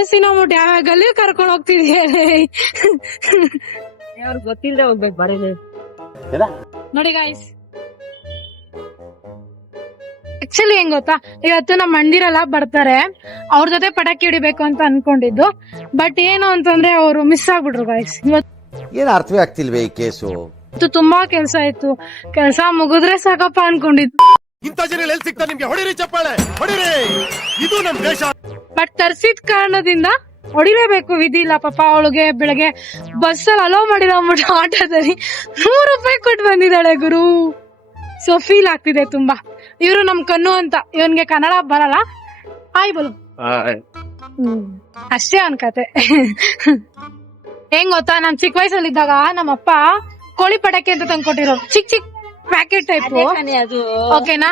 ಓಡಿಸ್ತೀನಿ ಅಂದ್ಬಿಟ್ಟು ಯಾವ ಗಲ್ಲಿ ಕರ್ಕೊಂಡು ಹೋಗ್ತಿದ್ಯಾ ಅವ್ರಿಗೆ ಗೊತ್ತಿಲ್ಲದೆ ಹೋಗ್ಬೇಕು ಬರೀ ನೋಡಿ ಗಾಯ್ಸ್. ಆಕ್ಚುಲಿ ಹೆಂಗ್ ಗೊತ್ತಾ, ಇವತ್ತು ನಮ್ಮ ಮಂದಿರೆಲ್ಲ ಬರ್ತಾರೆ, ಅವ್ರ ಜೊತೆ ಪಟಾಕಿ ಹಿಡಿಬೇಕು ಅಂತ ಅನ್ಕೊಂಡಿದ್ದು. ಬಟ್ ಏನು ಅಂತಂದ್ರೆ ಅವರು ಮಿಸ್ ಆಗ್ಬಿಟ್ರು ಗಾಯ್ಸ್. ಏನ್ ಅರ್ಥವೇ ಆಗ್ತಿಲ್ವೇ ಈ ಕೇಸು. ಇವತ್ತು ತುಂಬಾ ಕೆಲ್ಸ ಇತ್ತು, ಕೆಲ್ಸ ಮುಗಿದ್ರೆ ಸಾಕಪ್ಪ ಅನ್ಕೊಂಡಿದ್ದು. ಇಂಥ ಜನ ಎಲ್ಲಿ ಸಿಗ್ತಾರೆ ನಿಮ್ಗೆ? ಹೊಡಿರಿ ಚಪ್ಪಾಳೆ, ಹೊಡಿರಿ, ಇದು ನಮ್ ದೇಶ. ಬಟ್ ತರ್ಸಿದ ಕಾರಣದಿಂದ ಹೊಡಿಲೇಬೇಕು, ವಿಧಿ ಇಲ್ಲ. ಪಾಪ ಅವಳಿಗೆ ಬೆಳಗ್ಗೆ ಬಸ್ ಅಲ್ಲಿ ಅಲೋ ಮಾಡಿಲ್ಲ ಅಂದ್ಬಿಟ್ಟು ಆಟೋದಲ್ಲಿ 100 ರೂಪಾಯಿ ಕೊಟ್ಟು ಬಂದಿದ್ದಾಳೆ ಗುರು. ಸೊ ಫೀಲ್ ಆಗ್ತಿದೆ ತುಂಬಾ. ಇವ್ರು ನಮ್ ಕಣ್ಣು ಅಂತ, ಇವನ್ಗೆ ಕನ್ನಡ ಬರಲ್ಲ. ಆಯ್ ಬಲು ಅಷ್ಟೇ ಅನ್ಕತೆ. ಹೆಂಗ್ ಗೊತ್ತಾ, ನಮ್ ಚಿಕ್ಕ ವಯಸ್ಸಲ್ಲಿದ್ದಾಗ ನಮ್ಮಪ್ಪ ಕೋಳಿ ಪಟಾಕಿ ಅಂತ ತಂದ್ಕೊಟ್ಟಿರೋ ಚಿಕ್ಕ ಚಿಕ್ಕ ಪ್ಯಾಕೆಟ್ ಟೈಪ್, ಓಕೆನಾ,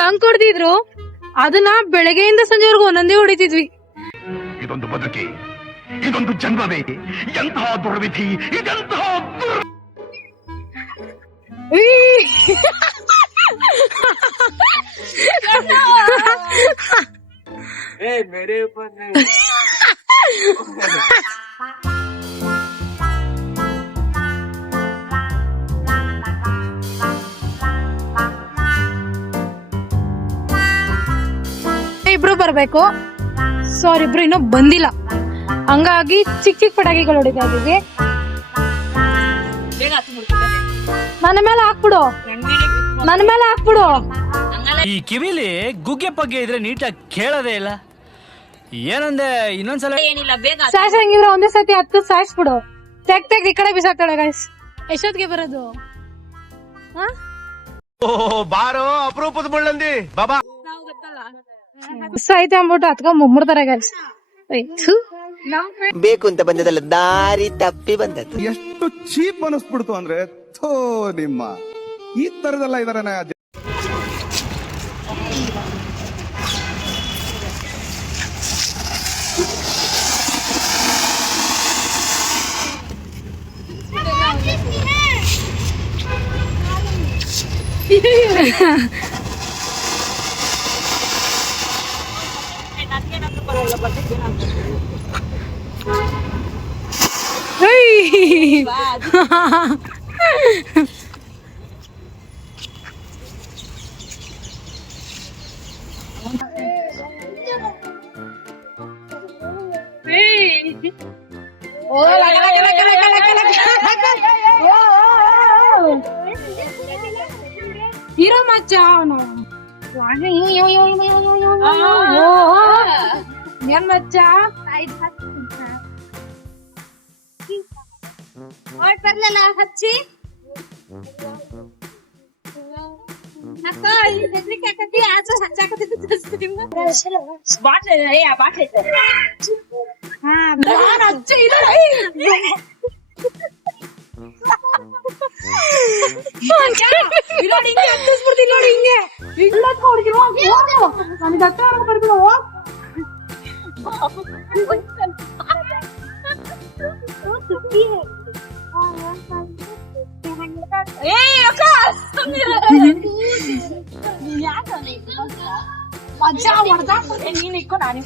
ತಂದ್ಕೊಡ್ತಿದ್ರು. ಅದನ್ನ ಬೆಳಗ್ಗೆಯಿಂದ ಸಂಜೆವರೆಗೂ ಒಂದೊಂದೇ ಹೊಡಿತಿದ್ವಿ. ಇದೊಂದು ಬದುಕಿ, ಇದೊಂದು ಜನ್ಮವೇ, ಎಂತಹ ದುರ್ವಿಧಿ, ಇದೆಂತಹ मेरे ऊपर नहीं ಇಬ್ರು ಬರ್ಬೇಕು. ಸೊ ಅವ್ರಿಬ್ರು ಇನ್ನೂ ಬಂದಿಲ್ಲ, ಹಂಗಾಗಿ ಚಿಕ್ಕ ಚಿಕ್ಕ ಪಟಾಕಿಗಳು ಹೊಡಿತಾ ಇದೀವಿ. ನನ್ನ ಮೇಲೆ ಹಾಕ್ಬಿಡು, ನನ್ನ ಮೇಲೆ ಹಾಕ್ಬಿಡು. ಈ ಕಿವಿಲಿ ಗುಗ್ಗೆ ಪಗ್ಗೆ ಇದ್ರೆ ನೀಟಾಗಿ ಕೇಳೋದೇ ಇಲ್ಲ. ಏನಂದೆ ಇನ್ನೊಂದ್ಸಲ? ಏನಿಲ್ಲ, ಬೇಗ ಸಾಯ್ಸಂಗಿದ್ರೆ ಒಂದೇ ಸತಿ 10 ಸಾಯಿಸ್ಬಿಡು. ತೆಗ್ ಈ ಕಡೆ ಬಿಸಾಕ್ತಾಳೆ ಗೈಸ್. ಎಷ್ಟೊತ್ತಿಗೆ ಬರೋದು? ಬಾರೋ ಅಪರೂಪದ ಮುಳ್ಳಂದಿ ಬಾಬಾ. ಐತೆ ಅಂದ್ಬಿಟ್ಟು ಹತ್ಕೊಂಡ್ ಮುಮ್ಬಿಡ್ತಾರೆ ಗೈಸ್. ಬೇಕು ಅಂತ ಬಂದದಲ್ಲ, ದಾರಿ ತಪ್ಪಿ ಬಂದದ್ದು. ಎಷ್ಟು ಚೀಪ್ ಅನಿಸ್ಬಿಡ್ತು ಅಂದ್ರೆ, ಥೋ ನಿಮ್ಮ ಈ ತರದೆಲ್ಲ ಇದಾರೆ. ಇರೋ ಮಚ್ಚ ಅವನು ಏನ್ ಮಚ್ಚ ಬರ್ಲಲ್ಲ ಹಚ್ಚಿ ಮಜಾ ಹೊಡ್ದಾಕ್ಬಿಡ್ತೀನಿ ನೀನ್ ಇಕ್ಕೋ ನಾನು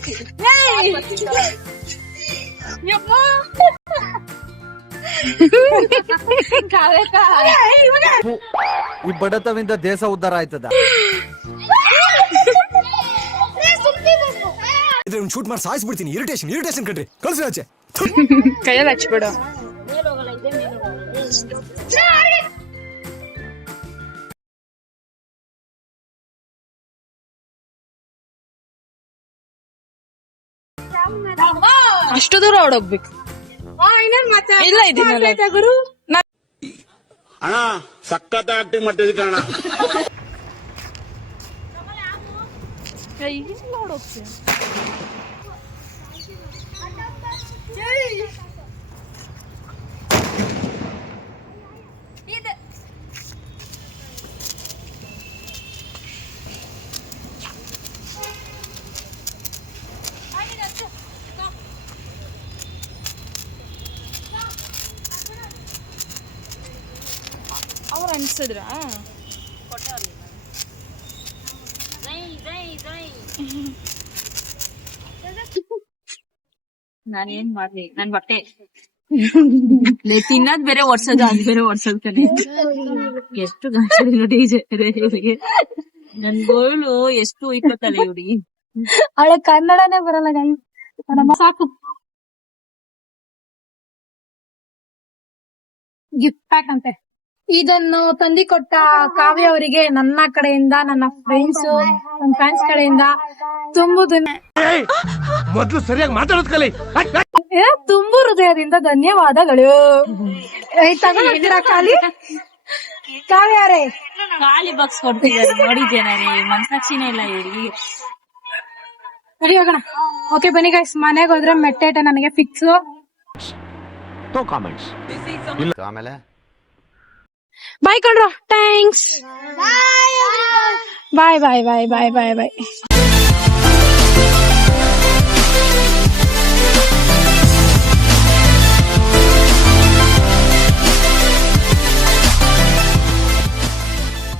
ಈ ಬಡತವಿಂದ ದೇಶ ಉದ್ಧಾರ ಆಯ್ತದ. ಶೂಟ್ ಮಾಡಿ ಸಾಯಿಸ್ಬಿಡ್ತೀನಿ. ಇರಿಟೇಷನ್ ಕಣ್ರಿ, ಕಳ್ಸಿ ಆಚೆ. ಕೈಯಲ್ಲಿ ಹಚ್ಬಿಡು. ಅಷ್ಟು ದೂರ ಓಡೋಗ್ಬೇಕು. ಇಲ್ಲ ಇದೀನಲ್ಲ ಗುರು. ಅಣ್ಣ ಸಖತ್ ಆಕ್ಟಿಂಗ್ ಮಾಡ್ತಿದ್ದೆ ಕಣ. ನೋಡೋಗ್ತೀನಿ ಅವ್ರು ಅನ್ಸಿದ್ರ ನಾನೇನ್ ಮಾಡ್ಲಿ ನನ್ ಬಟ್ಟೆ ತಿನ್ನೋದ್ ಬೇರೆ ಒಡ್ಸೋದು ಅದ್ ಬೇರೆ ಒಡ್ಸೋದ್ ಕಣೆ. ಎಷ್ಟು ಡಿಜೆ ನನ್ ಗೋಳು ಎಷ್ಟು ಇಪ್ಪತ್ತಲ್ಲ ಇವ್ರಿ. ಅವಳೆ ಕನ್ನಡನೇ ಬರಲ್ಲ guys. ನೋಡಮ್ಮ, ಸಾಕು. ಗಿಫ್ಟ್ ಪ್ಯಾಕ್ ಅಂತೆ. ಇದನ್ನು ತಂದಿಕೊಟ್ಟ ಕಾವ್ಯ ಅವರಿಗೆ ನನ್ನ ಕಡೆಯಿಂದ, ನನ್ನ ಫ್ರೆಂಡ್ಸ್, ನನ್ನ ಫ್ಯಾನ್ಸ್ ಕಡೆಯಿಂದ ಮೊದ್ಲು ಸರಿಯಾಗಿ ಮಾತಾಡೋದ್ ಕಲಿ. ತುಂಬು ಹೃದಯದಿಂದ ಧನ್ಯವಾದಗಳು. ತಗೊಂಡಿದ್ದೀರಾ ಖಾಲಿ ಕಾವ್ಯಾರೇ? ಖಾಲಿ ಬಾಕ್ಸ್ ಕೊಡ್ತಿದ್ದಾರೆ ನೋಡಿದ್ದೇನೆ ರೀ, ಮನ್ಸಾಕ್ಷಿನೇ ಇಲ್ಲ ಇವ್ರಿಗೆ. ಸರಿ ಹೋಗೋಣ. ಓಕೆ ಬನ್ನಿ ಗೈಸ್, ಮನೆಗೆ ಹೋದ್ರೆ ಮೆಟ್ಟೇಟ ನನಗೆ ಫಿಕ್ಸ್. ಆಮೇಲೆ ಬಾಯ್ ಕಣ್ರೋ, ಥ್ಯಾಂಕ್ಸ್. ಬಾಯ್ ಬಾಯ್ ಬಾಯ್ ಬಾಯ್ ಬಾಯ್ ಬಾಯ್.